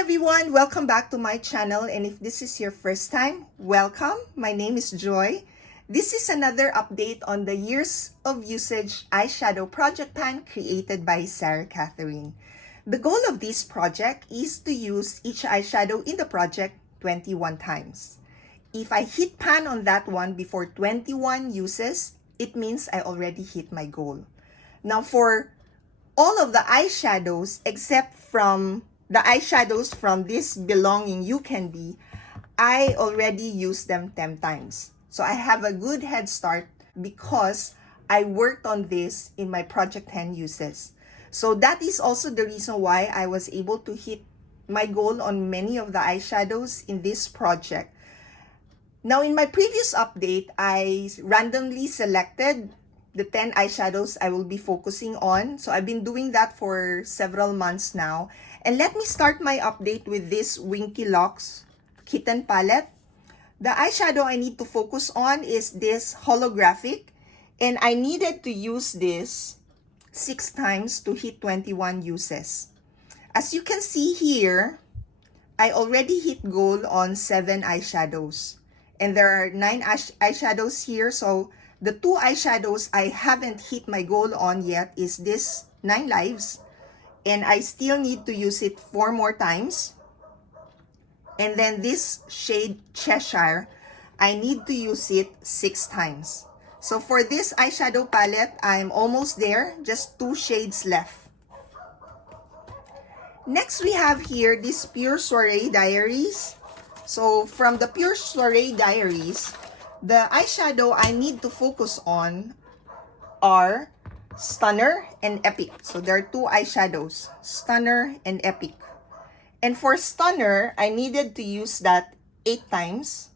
everyone, welcome back to my channel, and if this is your first time, welcome. My name is Joy. This is another update on the years of usage eyeshadow project pan created by Sarah Katherine. The goal of this project is to use each eyeshadow in the project 21 times. If I hit pan on that one before 21 uses, it means I already hit my goal. Now for all of the eyeshadows except from the eyeshadows from this belonging You Can Be, I already used them 10 times. So I have a good head start because I worked on this in my project 10 uses. So that is also the reason why I was able to hit my goal on many of the eyeshadows in this project. Now in my previous update, I randomly selected the 10 eyeshadows I will be focusing on. So I've been doing that for several months now. And let me start my update with this Winky Locks Kitten palette. The eyeshadow I need to focus on is this holographic. And I needed to use this 6 times to hit 21 uses. As you can see here, I already hit goal on 7 eyeshadows. And there are 9 eyeshadows here. So the 2 eyeshadows I haven't hit my goal on yet is this 9 Lives. And I still need to use it 4 more times. And then this shade Cheshire, I need to use it 6 times. So for this eyeshadow palette, I'm almost there. Just 2 shades left. Next, we have here this Pure Soiree Diaries. So from the Pure Soiree Diaries, the eyeshadow I need to focus on are Stunner and Epic. So there are 2 eyeshadows, Stunner and Epic. And for Stunner, I needed to use that 8 times.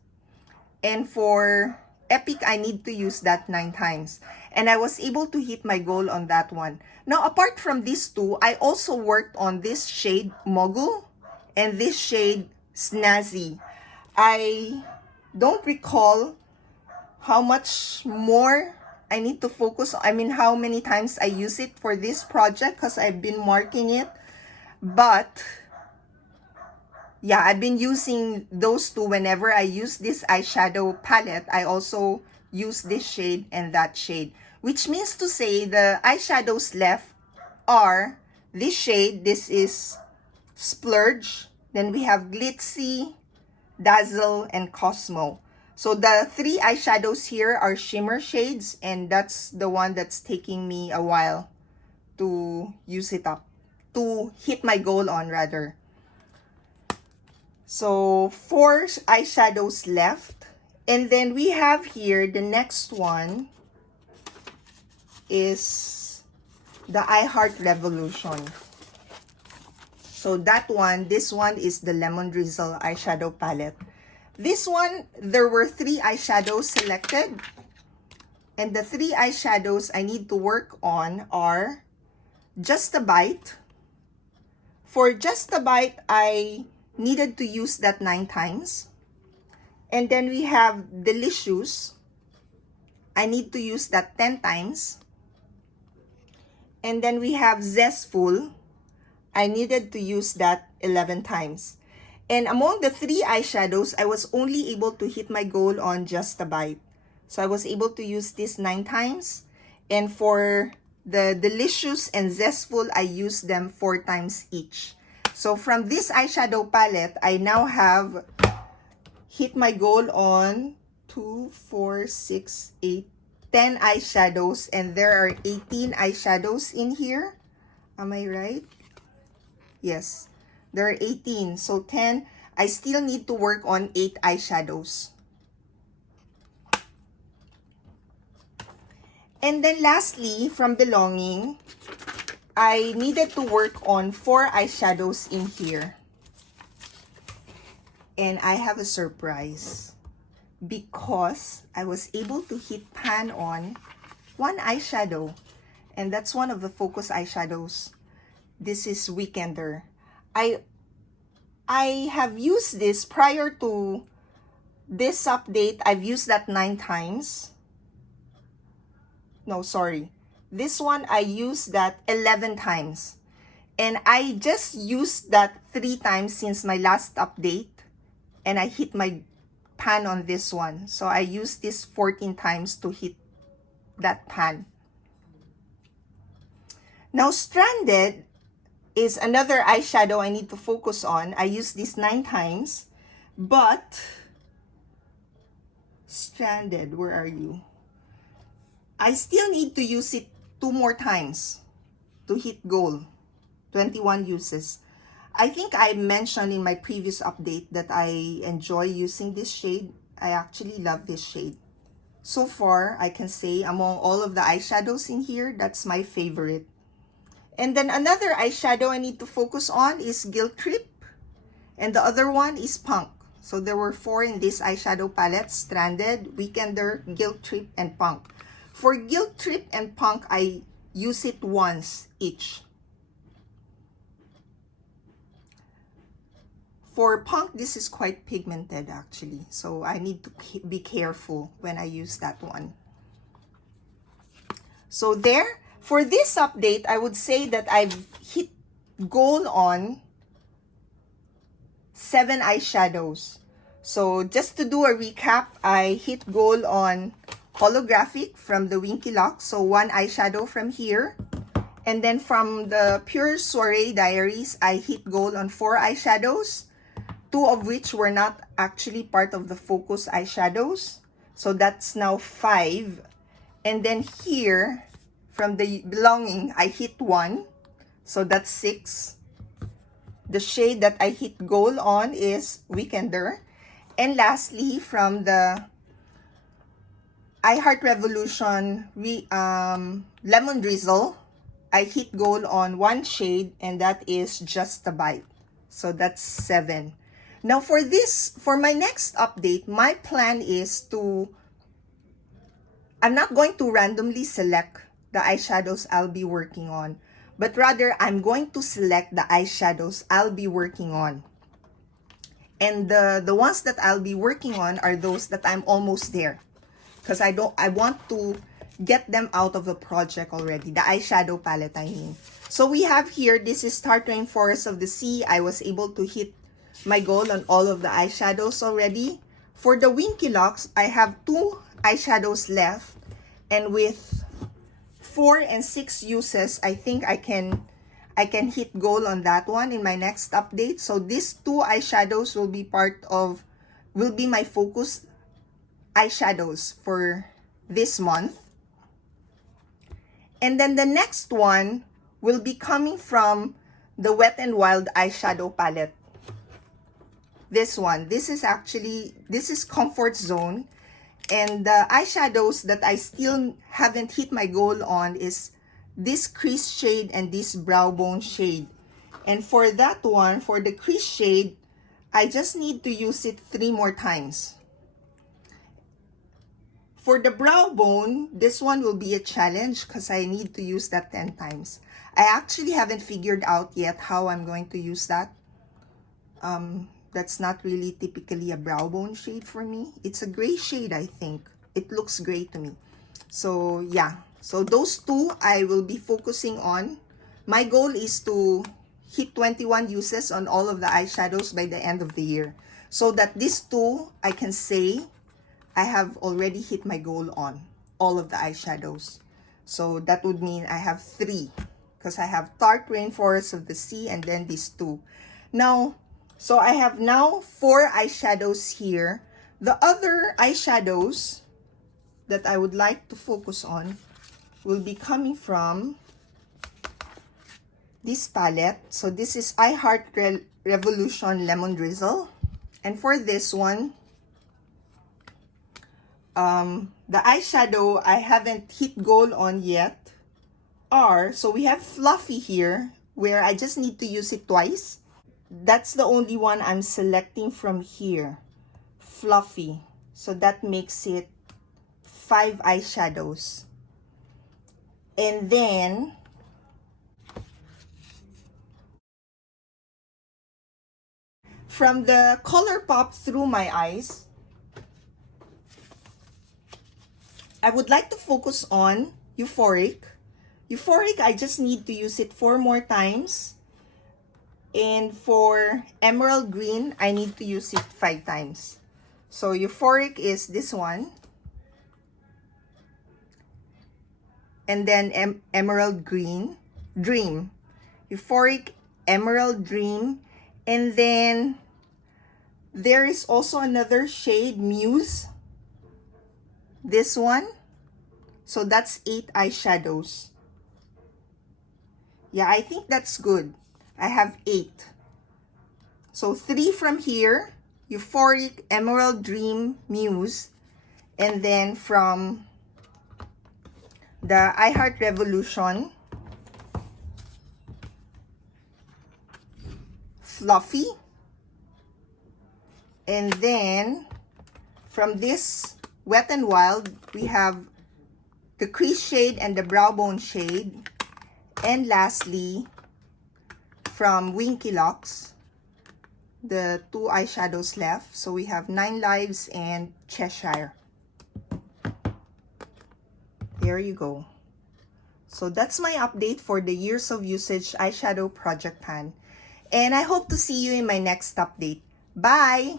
And for Epic, I need to use that 9 times. And I was able to hit my goal on that one. Now, apart from these 2, I also worked on this shade Mogul and this shade Snazzy. I don't recall how much more I need to focus. I mean, how many times I use it for this project because I've been marking it. But yeah, I've been using those 2 whenever I use this eyeshadow palette. I also use this shade and that shade, which means to say the eyeshadows left are this shade. This is Splurge. Then we have Glitzy, Dazzle, and Cosmo. So the 3 eyeshadows here are shimmer shades, and that's the one that's taking me a while to use it up, to hit my goal on rather. So 4 eyeshadows left. And then we have here the next one is the I Heart Revolution. So that one, this one is the Lemon Drizzle eyeshadow palette. This one, there were 3 eyeshadows selected. And the 3 eyeshadows I need to work on are Just a Bite. For Just a Bite, I needed to use that 9 times. And then we have Delicious. I need to use that 10 times. And then we have Zestful. I needed to use that 11 times. And among the 3 eyeshadows, I was only able to hit my goal on Just a Bite. So I was able to use this 9 times. And for the Delicious and Zestful, I used them 4 times each. So from this eyeshadow palette, I now have hit my goal on 2, 4, 6, 8, 10 eyeshadows. And there are 18 eyeshadows in here. Am I right? Yes. There are 18. So 10. I still need to work on 8 eyeshadows. And then lastly, from Belonging, I needed to work on 4 eyeshadows in here. And I have a surprise because I was able to hit pan on 1 eyeshadow. And that's one of the focus eyeshadows. This is Weekender. I have used this prior to this update. I've used that 9 times. No, sorry. This one, I used that 11 times. And I just used that 3 times since my last update, and I hit my pan on this one. So I used this 14 times to hit that pan. Now Stranded is another eyeshadow I need to focus on. I used this 9 times, but Stranded, where are you? I still need to use it 2 more times to hit goal, 21 uses. I think I mentioned in my previous update that I enjoy using this shade. I actually love this shade. So far, I can say among all of the eyeshadows in here, that's my favorite. And then another eyeshadow I need to focus on is Guilt Trip, and the other one is Punk. So there were 4 in this eyeshadow palette: Stranded, Weekender, Guilt Trip, and Punk. For Guilt Trip and Punk, I use it once each. For Punk, this is quite pigmented actually, so I need to be careful when I use that one. So there, for this update, I would say that I've hit goal on 7 eyeshadows. So just to do a recap, I hit goal on Holographic from the Winky Lock, so 1 eyeshadow from here. And then from the Pure Soiree Diaries, I hit goal on 4 eyeshadows, 2 of which were not actually part of the focus eyeshadows. So that's now 5. And then here, from the Belonging, I hit 1. So that's 6. The shade that I hit goal on is Weekender. And lastly, from the I Heart Revolution Lemon Drizzle, I hit goal on 1 shade, and that is Just a Bite. So that's 7. Now for my next update, my plan is I'm not going to randomly select the eyeshadows I'll be working on, but rather I'm going to select the eyeshadows I'll be working on. And the ones that I'll be working on are those that I'm almost there, because I want to get them out of the project already, the eyeshadow palette I mean. So we have here, this is Tart Rainforest of the Sea. I was able to hit my goal on all of the eyeshadows already. For the Winky Locks, I have 2 eyeshadows left, and with 4 and 6 uses, I think I can hit goal on that one in my next update. So these 2 eyeshadows will be my focus eyeshadows for this month. And then the next one will be coming from the Wet n Wild eyeshadow palette. This one, this is Comfort Zone. And the eyeshadows that I still haven't hit my goal on is this crease shade and this brow bone shade. And for that one, for the crease shade, I just need to use it 3 more times. For the brow bone, this one will be a challenge because I need to use that 10 times. I actually haven't figured out yet how I'm going to use that. That's not really typically a brow bone shade for me. It's a gray shade, I think. It looks gray to me. So yeah, so those 2 I will be focusing on. My goal is to hit 21 uses on all of the eyeshadows by the end of the year, so that these 2 I can say I have already hit my goal on all of the eyeshadows. So that would mean I have 3, because I have Tart Rainforest of the Sea and then these 2. Now, so I have now 4 eyeshadows here. The other eyeshadows that I would like to focus on will be coming from this palette. So this is I Heart Revolution Lemon Drizzle. And for this one, the eyeshadow I haven't hit goal on yet are, so we have Fluffy here, where I just need to use it twice. That's the only one I'm selecting from here, Fluffy. So that makes it 5 eyeshadows. And then from the ColourPop Through My Eyes, I would like to focus on Euphoric. Euphoric, I just need to use it 4 more times. And for emerald green, I need to use it 5 times. So euphoric is this one. And then emerald green, dream. Euphoric, emerald dream. And then there is also another shade, muse. This one. So that's 8 eyeshadows. Yeah, I think that's good. I have 8. So 3 from here, euphoric, emerald dream, muse. And then from the I Heart Revolution, fluffy. And then from this Wet n Wild, we have the crease shade and the brow bone shade. And lastly, from Winky Locks, the 2 eyeshadows left. So we have 9 Lives and Cheshire. There you go. So that's my update for the years of usage eyeshadow project pan. And I hope to see you in my next update. Bye!